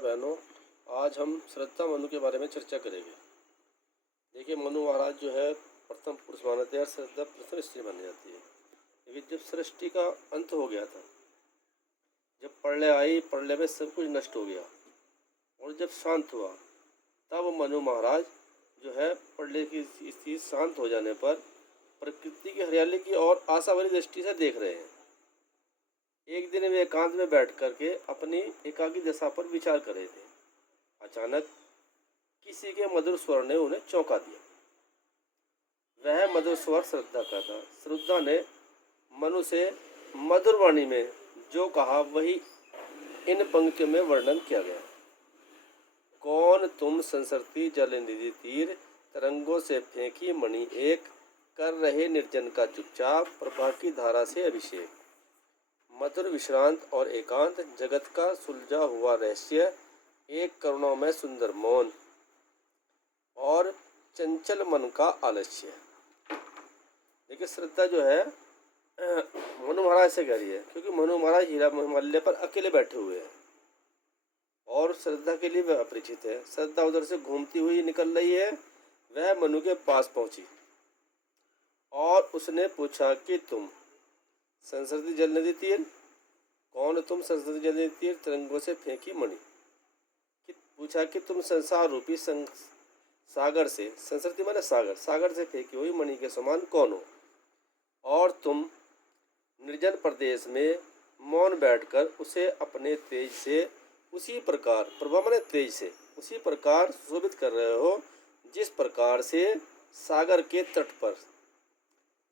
बहनों, आज हम श्रद्धा मनु के बारे में चर्चा करेंगे। देखिए, मनु महाराज जो है प्रथम पुरुष माना जाता है, श्रद्धा प्रथम स्त्री मानी जाती है। लेकिन जब सृष्टि का अंत हो गया था, जब प्रलय आई, प्रलय में सब कुछ नष्ट हो गया और जब शांत हुआ, तब मनु महाराज जो है प्रलय की स्थिति शांत हो जाने पर प्रकृति की हरियाली की और आशावादी दृष्टि से देख रहे हैं। एक दिन वे एकांत में बैठ करके अपनी एकाकी दशा पर विचार कर रहे थे। अचानक किसी के मधुर स्वर ने उन्हें चौंका दिया। वह मधुर स्वर श्रद्धा का था। श्रद्धा ने मनु से मधुर वाणी में जो कहा वही इन पंक्तियों में वर्णन किया गया। कौन तुम संसरती जल निधि तीर, तरंगों से फेंकी मणि एक, कर रहे निर्जन का चुपचाप, प्रभा की धारा से अभिषेक। मधुर विश्रांत और एकांत, जगत का सुलझा हुआ रहस्य, एक करुणों में सुंदर मौन और चंचल मन का आलस्य। देखिए, श्रद्धा जो है मनु महाराज से कह रही है, क्योंकि मनु महाराज हीरा महल पर अकेले बैठे हुए हैं और श्रद्धा के लिए वह अपरिचित है। श्रद्धा उधर से घूमती हुई निकल रही है। वह मनु के पास पहुंची और उसने पूछा कि तुम संसरती जल नदी तीर, कौन तुम संसरती जल नदी तीर, तरंगों से फेंकी मणि। पूछा कि तुम संसार रूपी सागर से, संसरती माने सागर, सागर से फेंकी हुई मणि के समान कौन हो, और तुम निर्जन प्रदेश में मौन बैठकर उसे अपने तेज से उसी प्रकार, प्रभा माने तेज से, उसी प्रकार शोभित कर रहे हो जिस प्रकार से सागर के तट पर,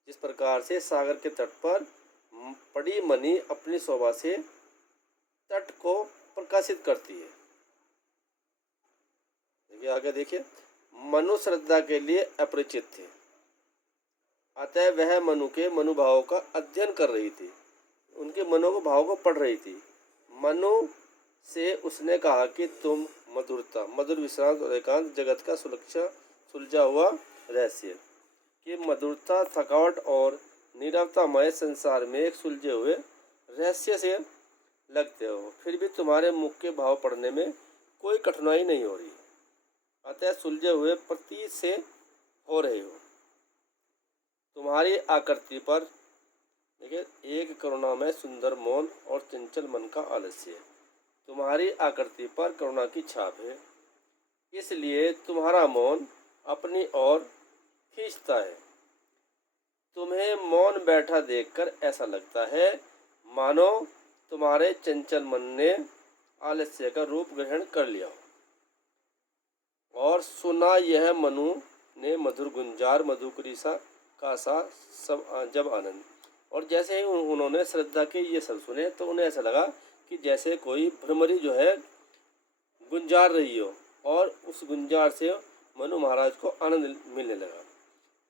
जिस प्रकार से सागर के तट पर पड़ी मणि अपनी शोभा से तट को प्रकाशित करती है। देखिए आगे देखिए, मनु श्रद्धा के लिए अपरिचित थे, अतः वह मनु के मनोभावों का अध्ययन कर रही थी, उनके मनोभाव को पढ़ रही थी। मनु से उसने कहा कि तुम मधुरता, मधुर विश्रांत और एकांत, जगत का सुलझा हुआ रहस्य कि मधुरता, थकावट और नीरवतामय संसार में एक सुलझे हुए रहस्य से लगते हो, फिर भी तुम्हारे मुख के भाव पढ़ने में कोई कठिनाई नहीं हो रही, अतः सुलझे हुए प्रतीत से हो रहे हो। तुम्हारी आकृति पर देखिए, एक करुणा में सुंदर मौन और चंचल मन का आलस्य, तुम्हारी आकृति पर करुणा की छाप है, इसलिए तुम्हारा मौन अपनी ओर खींचता है। तुम्हें मौन बैठा देखकर ऐसा लगता है मानो तुम्हारे चंचल मन ने आलस्य का रूप ग्रहण कर लिया हो। और सुना यह मनु ने मधुर गुंजार, मधुकरी सा का सा सब जब आनंद। और जैसे ही उन्होंने श्रद्धा के ये सब सुने तो उन्हें ऐसा लगा कि जैसे कोई भ्रमरी जो है गुंजार रही हो, और उस गुंजार से मनु महाराज को आनंद मिलने लगा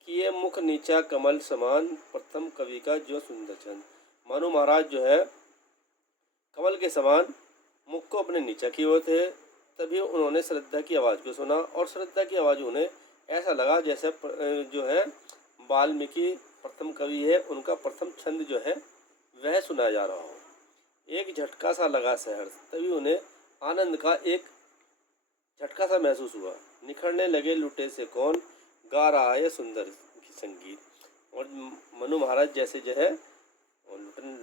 कि ये मुख नीचा कमल समान, प्रथम कवि का जो सुंदर छंद। मनु महाराज जो है कमल के समान मुख को अपने नीचा किए हुए थे। तभी उन्होंने श्रद्धा की आवाज़ को सुना और श्रद्धा की आवाज़ उन्हें ऐसा लगा जैसे जो है वाल्मीकि प्रथम कवि है, उनका प्रथम छंद जो है वह सुनाया जा रहा हो। एक झटका सा लगा सहर्ष, तभी उन्हें आनंद का एक झटका सा महसूस हुआ। निखरने लगे लुटे से कौन, गा रहा है सुंदर संगीत। और मनु महाराज जैसे जो है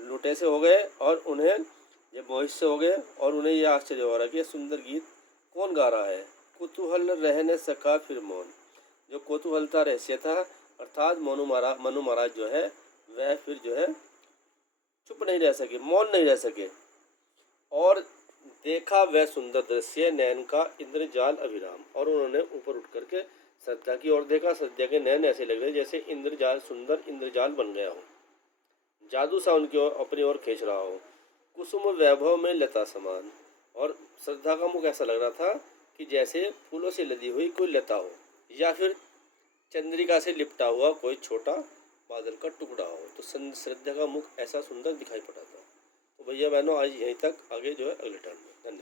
लुटे से हो गए और उन्हें ये मोहित से हो गए, और उन्हें यह आश्चर्य हो रहा कि यह सुंदर गीत कौन गा रहा है। कुतूहल रह न सका फिर मौन, जो कुतूहलता रहस्य था, अर्थात मनु महाराज जो है वह फिर जो है चुप नहीं रह सके, मौन नहीं रह सके, और देखा वह सुंदर दृश्य नैन का इंद्रजाल अभिराम। और उन्होंने ऊपर उठ करके श्रद्धा की ओर देखा। श्रद्धा के नैन ऐसे लग रहे जैसे इंद्रजाल, सुंदर इंद्रजाल बन गया हो, जादू सा उनकी ओर अपनी ओर खींच रहा हो, कुसुम वैभव में लता समान। और श्रद्धा का मुख ऐसा लग रहा था कि जैसे फूलों से लदी हुई कोई लता हो, या फिर चंद्रिका से लिपटा हुआ कोई छोटा बादल का टुकड़ा हो। तो श्रद्धा का मुख ऐसा सुंदर दिखाई पड़ा था। तो भैया बहनों, आज यहीं तक, आगे जो है अगले टर्न।